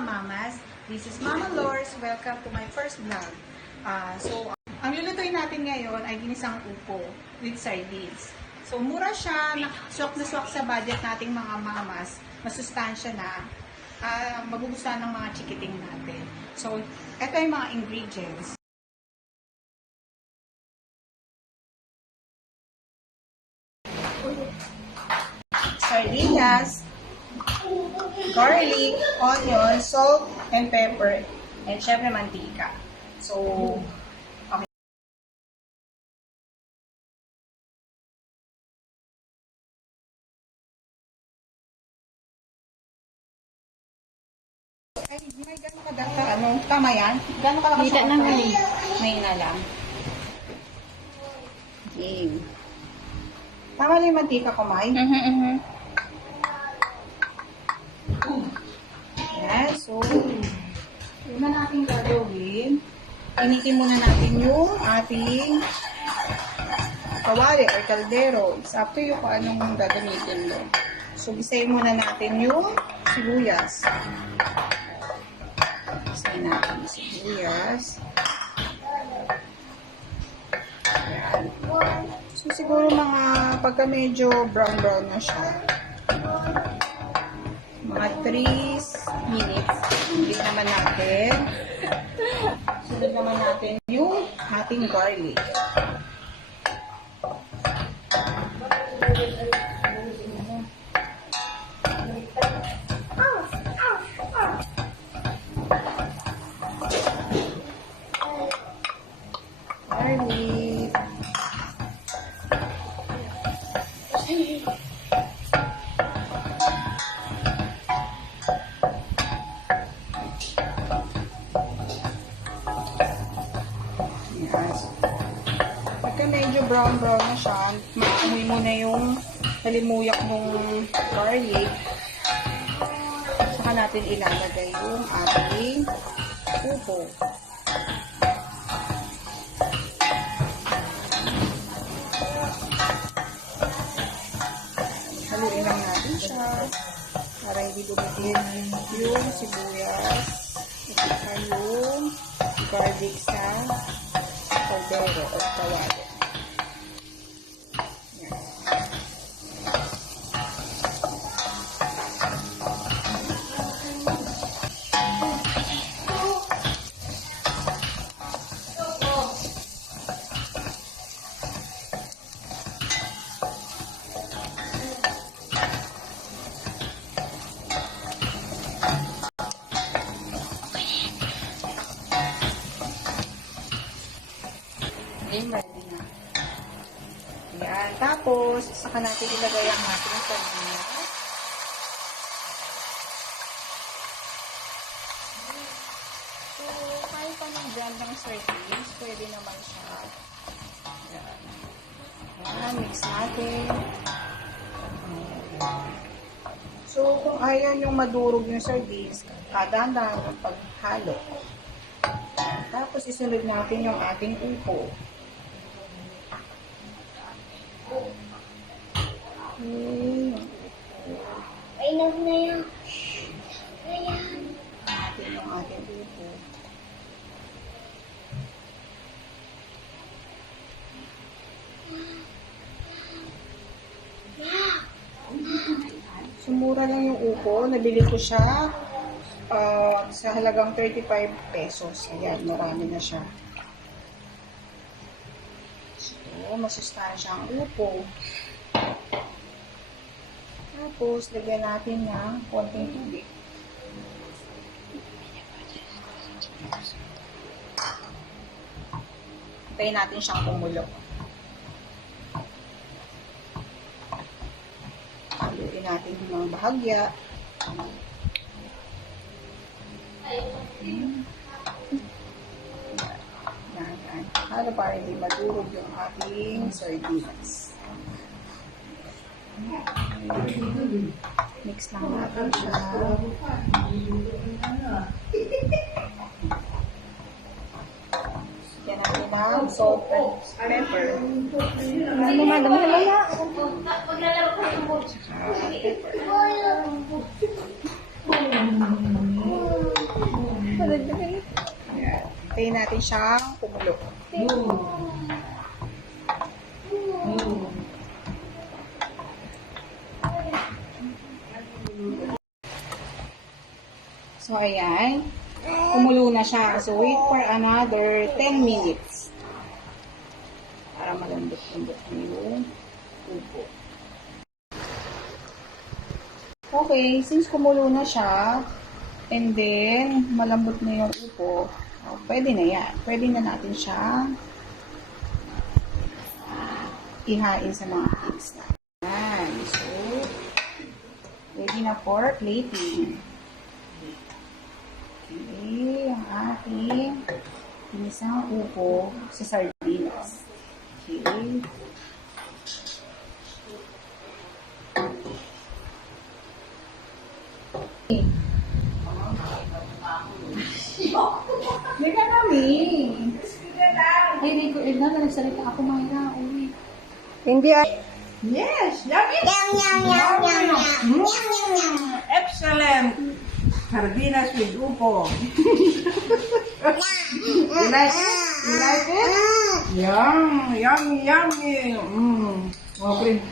mga mamas, this is Mama Lors. Welcome to my first vlog. Ang lulutuin natin ngayon ay ginisang upo with sardines. So, mura siya, swak na swak sa budget nating mga mamas, masustansya na, magugustuhan ng mga chikiting natin. So, ito yung mga ingredients. Sardinas, garlic, onion, salt, and pepper, and syempre mantika. So, okay. Ay, may gano'n kadakta, ano? Tama yan? Gano'n ka Kita na nga eh. Mahina lang. Okay. Tama lang yung mantika ko, May? Yan, so, una natin gagawin, initin muna natin yung ating kawali or kaldero. It's up to you kung anong gagamitin mo. So, gisayin muna natin yung sibuyas. Gisayin natin yung sibuyas. Yan. So, siguro mga pagka medyo brown-brown na siya, mga 3 minutes. Sunod naman natin. Sunod naman natin yung ating garlic. Garlic. Pagka medyo brown-brown na siya, maamoy mo na yung halimuyak ng garlic. Saka natin ilalagay yung ating upo. Haluin lang natin siya para hindi dumitin yung sibuyas at saka yung garlic sa caldero o kawali. Yan. Ready na. Ayan. Tapos, saka natin ilagay ang ating sardinas. So, kahit anong brand ng sardines, pwede naman siya. Ayan. Ayan, mix natin. So, kung ayaw yung madurog yung sardines, dahan-dahan yung paghalo. Tapos, isunod natin yung ating upo. Ay, na yan. Ayan. Natin yung ating upo. Sumura lang yung upo. Nabili ko siya sa halagang 35 pesos. Ayan, marami na siya. So, masustansya ang upo. Tapos, lagyan natin ng konting tubig. Hintayin natin siyang kumulo. Haluin natin yung mga bahagya. Halo para hindi madurog yung ating sardines. Mix lang natin siya. Yan natin ng salt and pepper. Ano madam, halala. Pepper. Ayan. Tayin natin siyang kumulo. So, ayan. Kumulo na siya. So, wait for another 10 minutes. Para malambot-lambot na yung upo. Okay, since kumulo na siya, and then, malambot na yung upo, pwede na yan. Pwede na natin siya ihain sa mga cakes na. Ayan. So, ready na for plating. Okay, ang ating inisang upo sa sardinas. Okay. Hindi ka namin. Ay, hindi ko. Edna, nagsalita ako, Mayra. Uy. Hindi ay. Yes, yummy. Yum, yum, yum, yum, yum. Yum, yum, yum. Excellent. Sardinas with upo. You like it? You like it? Yum, yummy, yummy. Okay.